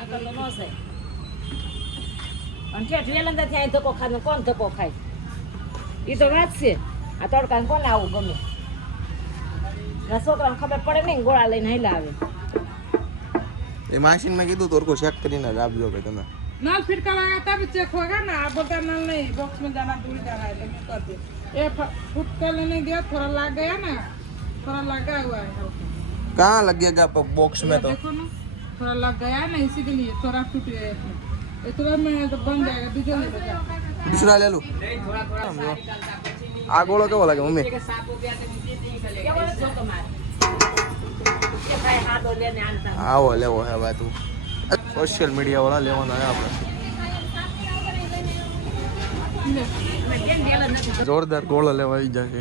નકર તો ન થાય. અને ઠેઠ વેલંદા થી અહીં ધક્કો ખાય કોણ ધક્કો ખાય એ તો વાત છે. આ તડકા કોને આવું ગમે ના છોકરાને ખબર પડે નહીં ગોળા લઈને હેલા આવે. એ માસીન મેં કીધું તો ચેક કરીને જ આપજો કે તમે नल फिट कराया तब चेक होगा ना आप बोलते नल नहीं बॉक्स में जाना दूर जाना है तो मैं कर दे ये फुट कर लेने दिया थोड़ा लग गया ना थोड़ा लगा हुआ है हल्का कहाँ लगेगा बॉक्स में तो देखो ना थोड़ा लग गया ना इसीलिए थोड़ा टूट गया इसमें ये तुरंत में तो बन जाएगा दूसरा ले लेगा दूसरा ले लूं आ गोलो केवो लागे मम्मी आओ लेवो है भाई तू सोशल मीडिया वाला लेवाना है આપણે જોરદાર ગોળો લેવા આવી જશે.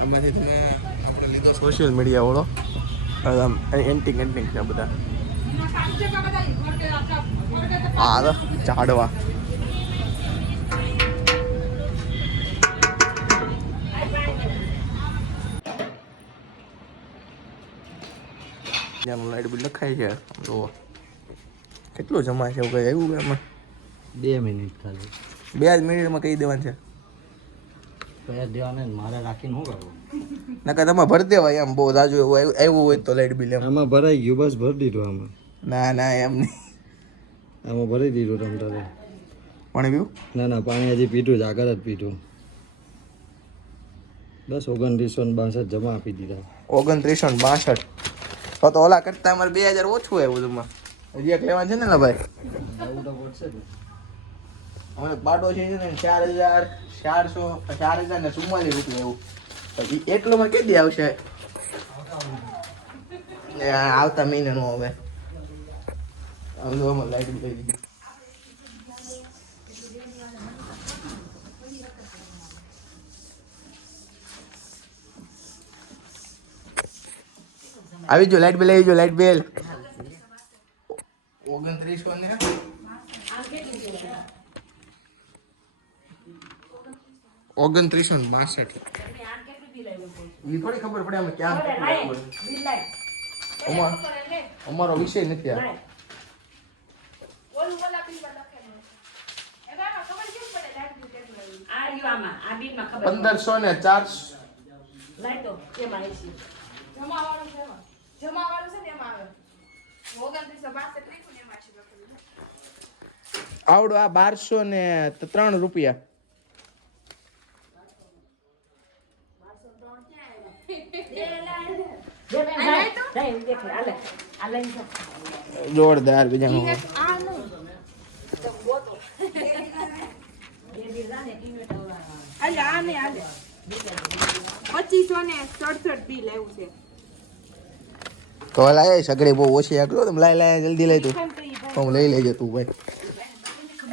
આમાંથી તમે આપણે લીધો સોશિયલ મીડિયા વાળો આમ એન્ટિંગ છે બધા હા તો ચાડવા લાઈટ બિલ લખાય છે જો કેટલું જમા છે એવું કઈ આવ્યું એમાં 2 મિનિટ ખાલી 2 મિનિટમાં કહી દેવાનું છે પૈસા દેવાને મારે રાખીને શું કરવું નકર તમે ભરી દેવાય એમ બહુ જાજુ એવું આવ્યું હોય તો લાઈટ બિલ એમ આમાં ભરાઈ ગયું બસ ભરી દીધું આમાં ના ના એમ નહીં આમાં ભરી દીધું તમ તારે પાણી પીવું ના ના પાણી હજી પીધું જ આગળ જ પીધું બસ 2962 જમા આપી દીધા 2962 તો ઓલા કરતા અમારે 2000 ઓછું આવ્યું તમારે હજી એક લેવાનું છે ને લા ભાઈ એવું તો પડશે ને અમારે પાડો છે ને 4044 રૂપિયા એવું પછી એટલો મને કઈ દી આવશે આવતા મહિને નો હવે લાઈટ બિલ આવી ગઈ આવી જો લાઈટ બિલ આવી જો લાઈટ બિલ 2900 ને 2962 ઈ થોડી ખબર પડે અમે ક્યાં અમારો વિષય નથી આ 1500 ને 400 આવડો આ 1200 ને 3 રૂપિયા જોરદાર બીજા તો લાય સગડી બહુ ઓછી આગળ તમે લાય જલ્દી લઈ તું હું લઈ લેજે તું ભાઈ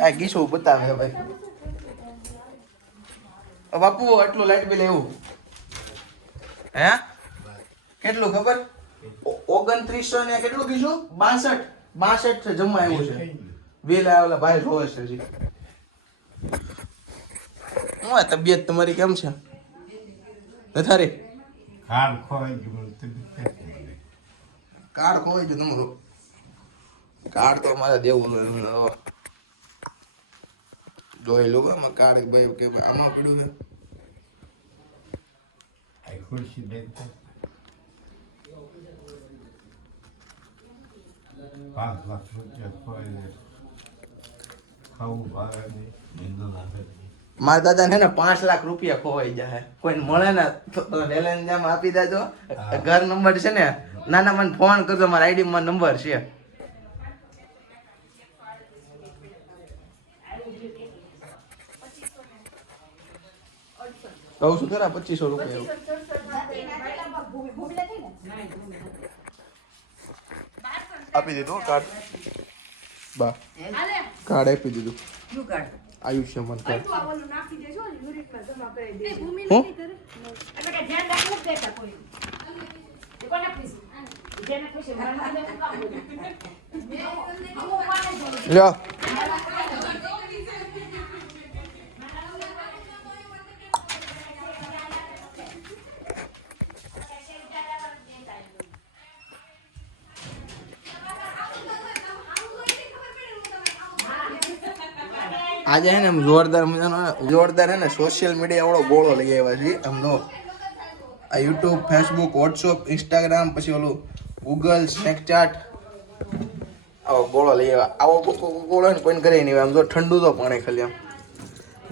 આ ગીસું બતાવે ભાઈ બાપુ આટલું લાઈટ બિલ એવું હે કેટલું ખબર 2900 ને કેટલું કીધું 62 છે જમવા આવ્યું છે બિલ આવેલા ભાઈ જોવે છે હજી હું તબિયત તમારી કેમ છે નથારી કાર્ડ ખોવાઈ ગયું તમારું કાર્ડ તો અમારે દેવું જોઈ લો આમાં કાર્ડ ભાઈ કે આમાં પડ્યું છે ખુરશી દે 5 લાખ રૂપિયા ખોવાઈ ખાવું ભાવે નહીં મારા દાદા ને 5 લાખ રૂપિયા ખોવાઈ જાય કોઈ મળે ને તો રેલેન્સ જામ આપી દેજો ઘર નંબર છે ને નાના મને ફોન કરજો મારા આઈડી માં નંબર છે કહું છું ખરા 2500 રૂપિયા આપી દીધું કાર્ડ બા કાર્ડ આપી દીધું આયુષ્યમાન કાર્ડ લ્યો આજે હે ને એમ જોરદાર હે ને સોશિયલ મીડિયા વાળો ગોળો લઈ આવ્યા છે આમ જો આ યુટ્યુબ ફેસબુક વોટ્સઅપ ઇન્સ્ટાગ્રામ પછી ઓલું ગૂગલ સ્નેપચેટ આવો ગોળો લઈ આવ્યા આવો ગોળો ને કોઈ કરે નહીં આમ જો ઠંડુ તો પાણી ખાલી આમ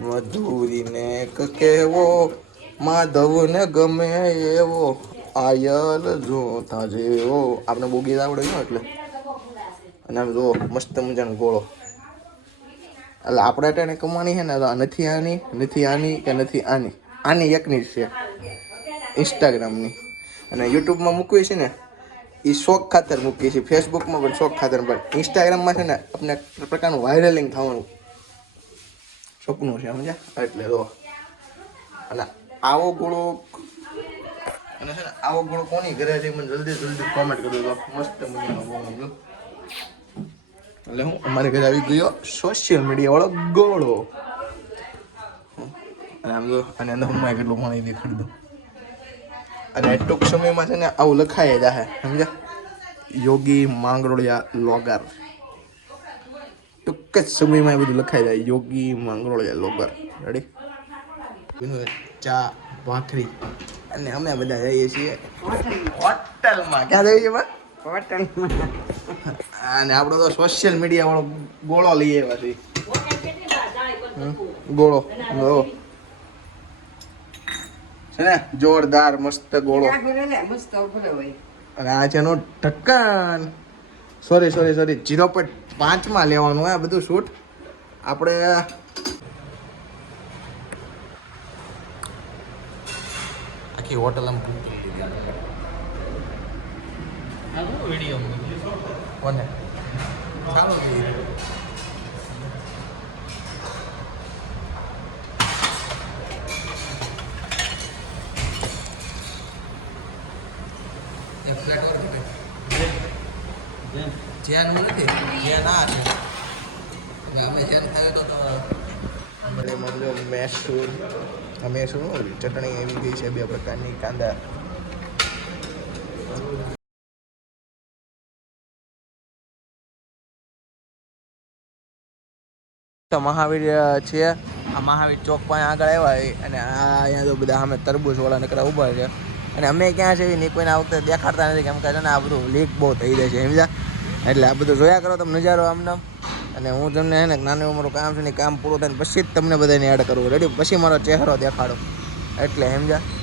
મધુરીને કહેવો માધવ ને ગમે એવો આયલ જોતા જેવો આપણે બહુ ગીત આવડે ને એટલે અને આમ જો મસ્ત મજાનો ગોળો એટલે આપણે અટાણે કમાણી છે ને નથી આની કે નથી આની એકની જ છે ઇન્સ્ટાગ્રામની અને યુટ્યુબમાં મૂકવી છે ને એ શોખ ખાતર મૂકીએ છીએ ફેસબુકમાં પણ શોખ ખાતર પણ ઇન્સ્ટાગ્રામમાં છે ને આપણે પ્રકારનું વાયરલિંગ થવાનું સપનું છે સમજ્યા એટલે જો અને આવો ગોળો અને છે ને આવો ગોળો કોની ઘરે છે મને જલ્દી કોમેન્ટ કરી દો મસ્ત મજાનો ગોળો એટલે હું અમારે ઘરે આવી ગયો સોશિયલ મીડિયા વાળો ગોળો અને આમ જો અને અંદર હું કેટલું પાણી દેખાડી દઉં અને ટૂંક સમયમાં છે ને આવું લખાય જાહે સમજ્યા યોગી માંગરોળિયા લોગર ટૂંક જ સમયમાં એ બધું લખાઈ જાય યોગી માંગરોળિયા લોગર રેડી ચા ભાખરી અને અમે બધા જઈએ છીએ હોટલમાં ક્યાં જઈએ છીએ હોટલમાં અને આપણો તો સોશિયલ મીડિયા વાળો ગોળો લઈ આવ્યા છે ગોળો છે ને જોરદાર મસ્ત ગોળો અને આ છે એનું ઢક્કન સોરી 0.5 માં લેવાનું આ બધું શૂટ આપણે આખી હોટલ આમ વિડીયો કોને ચાલો જ્યાં નથી જ્યાં ના છે અમે જ્યાં થાય તો મને મમ્મીઓ મેસૂર ચટણી એવી ગઈ છે 2 પ્રકારની કાંદા તો મહાવીર છે આ મહાવીર ચોક પાસે આગળ આવ્યા અને આ અહીંયા તો બધા અમે તરબૂચ વાળા નકરા ઊભા છે અને અમે ક્યાં છે ને કોઈને આ વખતે દેખાડતા નથી કેમ કે છે ને આ બધું લીક બહુ થઈ જાય છે સમજ્યા એટલે આ બધું જોયા કરો તમે નજારો આમનામ અને હું તમને છે ને નાનું અમારું કામ છે ને કામ પૂરું થાય પછી જ તમને બધાને એડ કરવું રેડી પછી મારો ચહેરો દેખાડો એટલે સમજ્યા